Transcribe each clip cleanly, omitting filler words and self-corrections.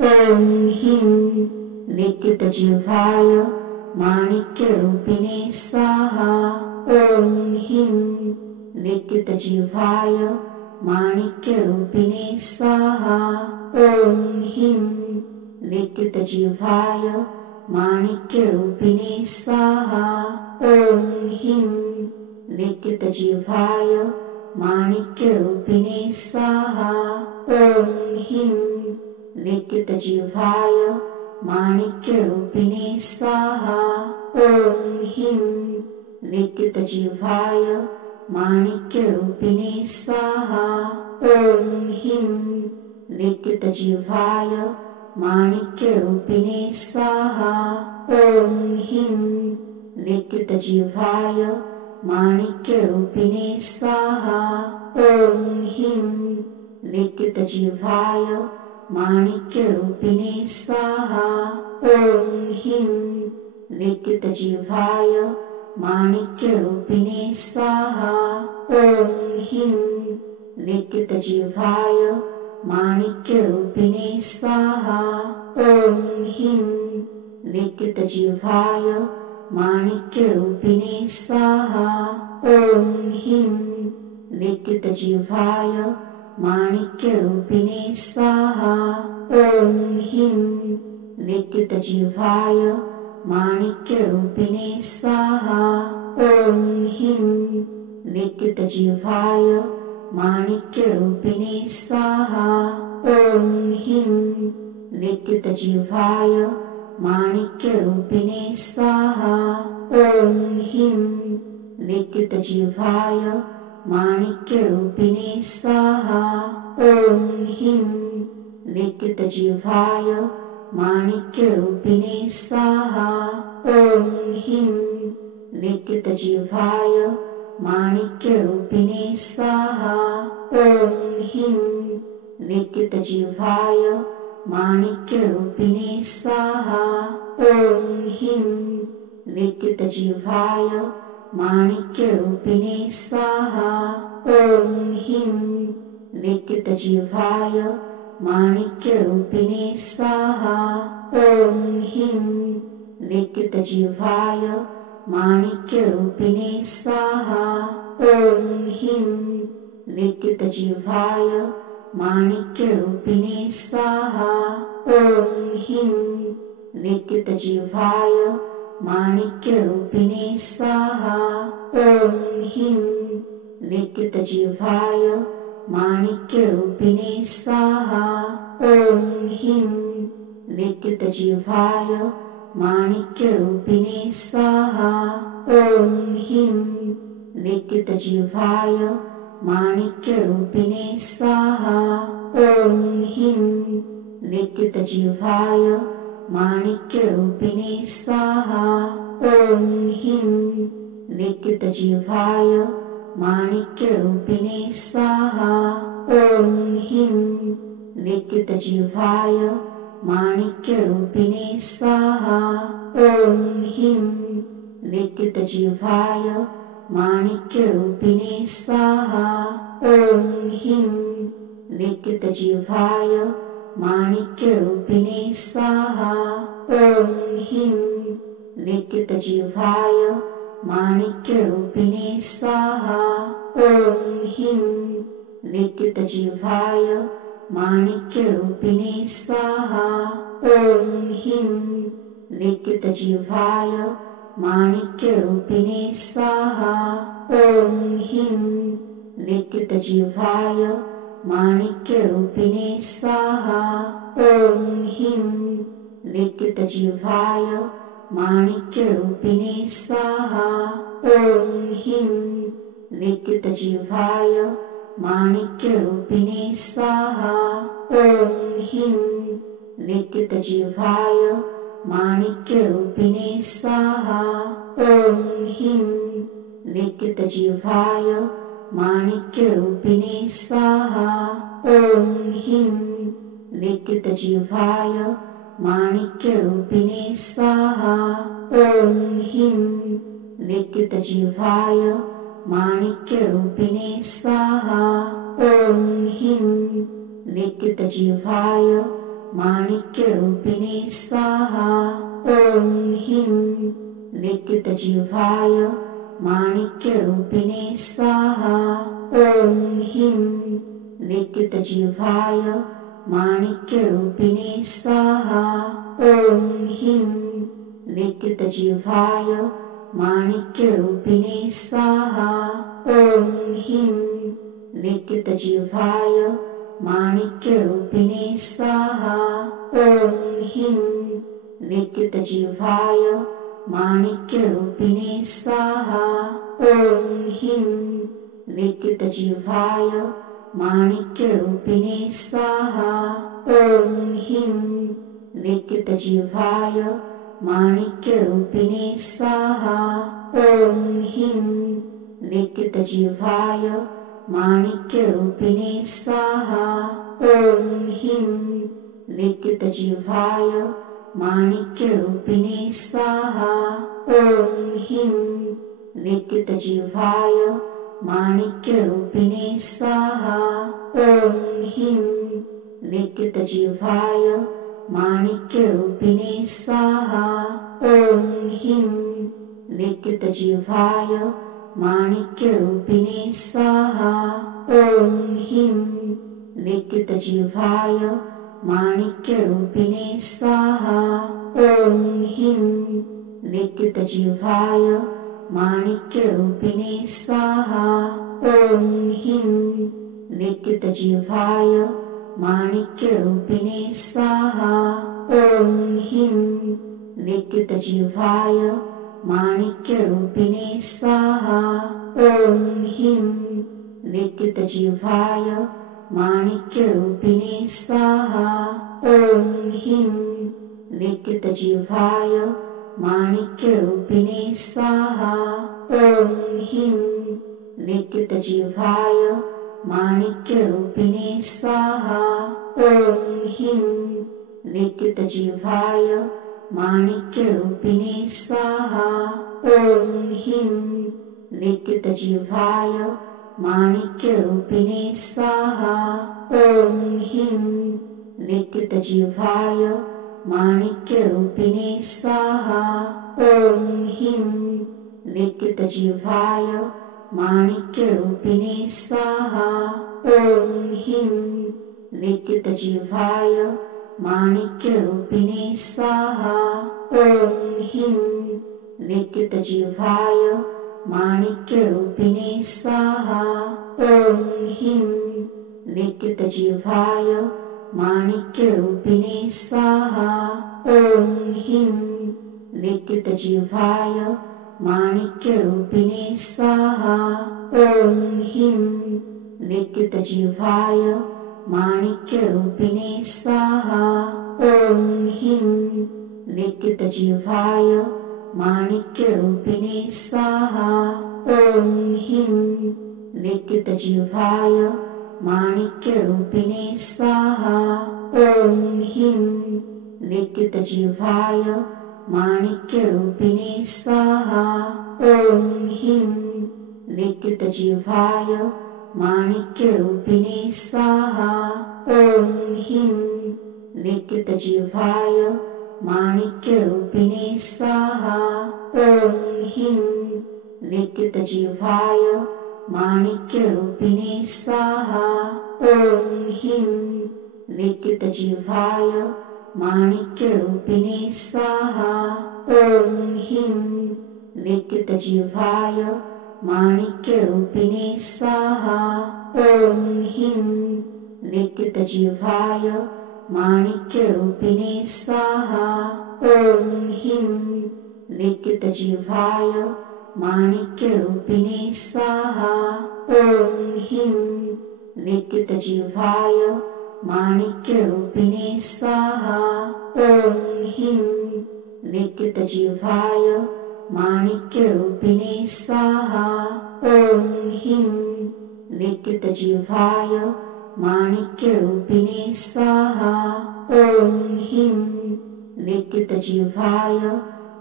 ॐ ह्रीं विद्युतजिह्वाय माणिक्यरूपिणे स्वाहा। ॐ ह्रीं विद्युतजिह्वाय माणिक्यरूपिणे स्वाहा। ॐ ह्रीं विद्युतजिह्वाय माणिक्यरूपिणे स्वाहा। ॐ ह्रीं विद्युतजिह्वाय माणिक्यरूपिणे स्वाहा। ॐ ह्रीं विद्युतजिह्वाय माणिक्यरूपिणे स्वाहा। ॐ ह्रीं विद्युतजिह्वाय माणिक्यरूपिणे स्वाहा। ॐ ह्रीं विद्युतजिह्वाय माणिक्यरूपिणे स्वाहा। ॐ ह्रीं विद्युतजिह्वाय माणिक्यरूपिणे स्वाहा। ॐ ह्रीं विद्युतजिह्वाय माणिक्यरूपिणे स्वाहा। ॐ ह्रीं विद्युतजिह्वाय माणिक्यरूपिणे स्वाहा। ॐ ह्रीं विद्युतजिह्वाय माणिक्यरूपिणे स्वाहा। ॐ ह्रीं विद्युतजिह्वाय माणिक्यरूपिणे स्वाहा। ॐ ह्रीं विद्युतजिह्वाय माणिक्यरूपिणे स्वाहा। ॐ ह्रीं विद्युतजिह्वाय माणिक्यरूपिणे स्वाहा। ॐ ह्रीं विद्युतजिह्वाय माणिक्यरूपिणे स्वाहा। ॐ ह्रीं विद्युतजिह्वाय माणिक्यरूपिणे स्वाहा। ॐ ह्रीं विद्युतजिह्वाय माणिक्यरूपिणे स्वाहा। ॐ ह्रीं विद्युतजिह्वाय माणिक्यरूपिणे स्वाहा। ॐ ह्रीं विद्युतजिह्वाय माणिक्यरूपिणे स्वाहा। ॐ ह्रीं विद्युतजिह्वाय माणिक्यरूपिणे स्वाहा। ॐ ह्रीं विद्युतजिह्वाय माणिक्यरूपिणे स्वाहा। ॐ ह्रीं विद्युतजिह्वाय माणिक्यरूपिणे स्वाहा। ॐ ह्रीं विद्युतजिह्वाय माणिक्यरूपिणे स्वाहा। ॐ ह्रीं विद्युतजिह्वाय माणिक्यरूपिणे स्वाहा। ॐ ह्रीं विद्युतजिह्वाय माणिक्यरूपिणे स्वाहा। ॐ ह्रीं विद्युतजिह्वाय माणिक्यरूपिणे स्वाहा। ॐ ह्रीं विद्युतजिह्वाय माणिक्यरूपिणे स्वाहा। ॐ ह्रीं विद्युतजिह्वाय माणिक्यरूपिणे स्वाहा। ॐ ह्रीं विद्युतजिह्वाय माणिक्यरूपिणे स्वाहा। ॐ ह्रीं विद्युतजिह्वाय माणिक्यरूपिणे स्वाहा। ॐ ह्रीं विद्युतजिह्वाय माणिक्यरूपिणे स्वाहा। ॐ ह्रीं विद्युतजिह्वाय माणिक्यरूपिणे स्वाहा। ॐ ह्रीं विद्युतजिह्वाय माणिक्यरूपिणे स्वाहा। ॐ ह्रीं विद्युतजिह्वाय माणिक्यरूपिणे स्वाहा। ॐ ह्रीं विद्युतजिह्वाय माणिक्यरूपिणे स्वाहा। ॐ ह्रीं विद्युतजिह्वाय माणिक्यरूपिणे स्वाहा। ॐ ह्रीं विद्युतजिह्वाय माणिक्यरूपिणे स्वाहा। ॐ ह्रीं विद्युतजिह्वाय माणिक्यरूपिणे स्वाहा। ॐ ह्रीं विद्युतजिह्वाय माणिक्यरूपिणे स्वाहा। ॐ ह्रीं विद्युतजिह्वाय माणिक्यरूपिणे स्वाहा। ॐ ह्रीं विद्युतजिह्वाय माणिक्यरूपिणे स्वाहा। ॐ ह्रीं विद्युतजिह्वाय माणिक्यरूपिणे स्वाहा। ॐ ह्रीं विद्युतजिह्वाय माणिक्यरूपिणे स्वाहा। ॐ ह्रीं विद्युतजिह्वाय माणिक्यरूपिणे स्वाहा। ॐ ह्रीं विद्युतजिह्वाय माणिक्यरूपिणे स्वाहा। ॐ ह्रीं विद्युतजिह्वाय माणिक्यरूपिणे स्वाहा। ॐ ह्रीं विद्युतजिह्वाय माणिक्यरूपिणे स्वाहा। ॐ ह्रीं विद्युतजिह्वाय माणिक्यरूपिणे स्वाहा। ॐ ह्रीं विद्युतजिह्वाय माणिक्यरूपिणे स्वाहा। ॐ ह्रीं विद्युतजिह्वाय माणिक्यरूपिणे स्वाहा। ॐ ह्रीं विद्युतजिह्वाय माणिक्यरूपिणे स्वाहा। ॐ ह्रीं विद्युतजिह्वाय माणिक्यरूपिणे स्वाहा। ॐ ह्रीं विद्युतजिह्वाय माणिक्यरूपिणे स्वाहा। ॐ ह्रीं विद्युतजिह्वाय माणिक्यरूपिणे स्वाहा। ॐ ह्रीं विद्युतजिह्वाय माणिक्यरूपिणे स्वाहा। ॐ ह्रीं विद्युतजिह्वाय माणिक्यरूपिणे स्वाहा। ॐ ह्रीं विद्युतजिह्वाय माणिक्यरूपिणे स्वाहा। ॐ ह्रीं विद्युतजिह्वाय माणिक्यरूपिणे स्वाहा। ॐ ह्रीं विद्युतजिह्वाय माणिक्यरूपिणे स्वाहा। ॐ ह्रीं विद्युतजिह्वाय माणिक्यरूपिणे स्वाहा। ॐ ह्रीं विद्युतजिह्वाय माणिक्यरूपिणे स्वाहा। ॐ ह्रीं विद्युतजिह्वाय माणिक्यरूपिणे स्वाहा। ॐ ह्रीं विद्युतजिह्वाय माणिक्यरूपिणे स्वाहा। ॐ ह्रीं विद्युतजिह्वाय माणिक्यरूपिणे स्वाहा। ॐ ह्रीं विद्युतजिह्वाय माणिक्यरूपिणे स्वाहा। ॐ ह्रीं विद्युतजिह्वाय माणिक्यरूपिणे स्वाहा। ॐ ह्रीं विद्युतजिह्वाय माणिक्यरूपिणे स्वाहा। ॐ ह्रीं विद्युतजिह्वाय माणिक्यरूपिणे स्वाहा। ॐ ह्रीं विद्युतजिह्वाय माणिक्यरूपिणे स्वाहा। ॐ ह्रीं विद्युतजिह्वाय माणिक्यरूपिणे स्वाहा। ॐ ह्रीं विद्युतजिह्वाय माणिक्यरूपिणे स्वाहा। ॐ ह्रीं विद्युतजिह्वाय माणिक्यरूपिणे स्वाहा। ॐ ह्रीं विद्युतजिह्वाय माणिक्यरूपिणे स्वाहा। ॐ ह्रीं विद्युतजिह्वाय माणिक्यरूपिणे स्वाहा। ॐ ह्रीं विद्युतजिह्वाय माणिक्यरूपिणे स्वाहा। ॐ ह्रीं विद्युतजिह्वाय माणिक्यरूपिणे स्वाहा। ॐ ह्रीं विद्युतजिह्वाय माणिक्यरूपिणे स्वाहा। ॐ ह्रीं विद्युतजिह्वाय माणिक्यरूपिणे स्वाहा। ॐ ह्रीं विद्युतजिह्वाय माणिक्यरूपिणे स्वाहा। ॐ ह्रीं विद्युतजिह्वाय माणिक्यरूपिणे स्वाहा। ॐ ह्रीं विद्युतजिह्वाय माणिक्यरूपिणे स्वाहा। ॐ ह्रीं विद्युतजिह्वाय माणिक्यरूपिणे स्वाहा। ॐ ह्रीं विद्युतजिह्वाय माणिक्यरूपिणे स्वाहा। ॐ ह्रीं विद्युतजिह्वाय माणिक्यरूपिणे स्वाहा। ॐ ह्रीं विद्युतजिह्वाय माणिक्यरूपिणे स्वाहा। ॐ ह्रीं विद्युतजिह्वाय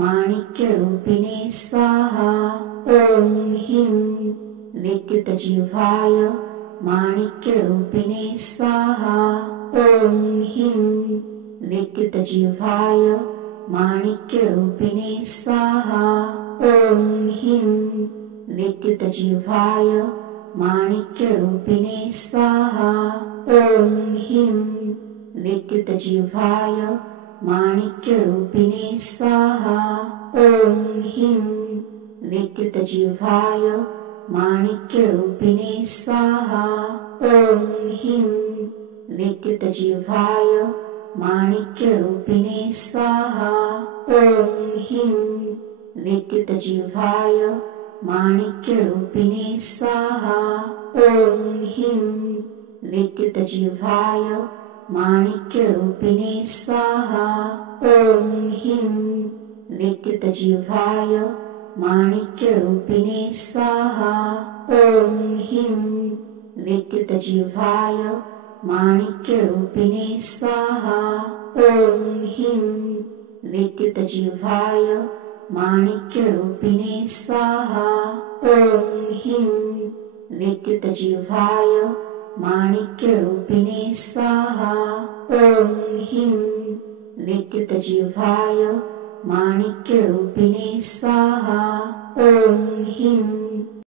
माणिक्यरूपिणे स्वाहा। ॐ ह्रीं विद्युतजिह्वाय माणिक्यरूपिणे स्वाहा। ॐ ह्रीं विद्युतजिह्वाय माणिक्यरूपिणे स्वाहा ॐ ह्रीं विद्युतजिह्वाय माणिक्यरूपिणे स्वाहा ॐ ह्रीं विद्युतजिह्वाय माणिक्यरूपिणे स्वाहा ॐ ह्रीं विद्युतजिह्वाय माणिक्यरूपिणे स्वाहा ॐ ह्रीं विद्युतजिह्वाय माणिक्यरूपिणे स्वाहा ॐ ह्रीं विद्युतजिह्वाय माणिक्यरूपिणे स्वाहा ॐ ह्रीं विद्युतजिह्वाय माणिक्यरूपिणे स्वाहा ॐ ह्रीं विद्युतजिह्वाय माणिक्यरूपिणे स्वाहा ॐ ह्रीं विद्युतजिह्वाय माणिक्यरूपिणे स्वाहा ॐ ह्रीं विद्युतजिह्वाय माणिक्यरूपिणे स्वाहा ॐ ह्रीं विद्युतजिह्वाय माणिक्यरूपिणे स्वाहा ॐ ह्रीं विद्युतजिह्वाय माणिक्यरूपिणे स्वाहा ॐ ह्रीं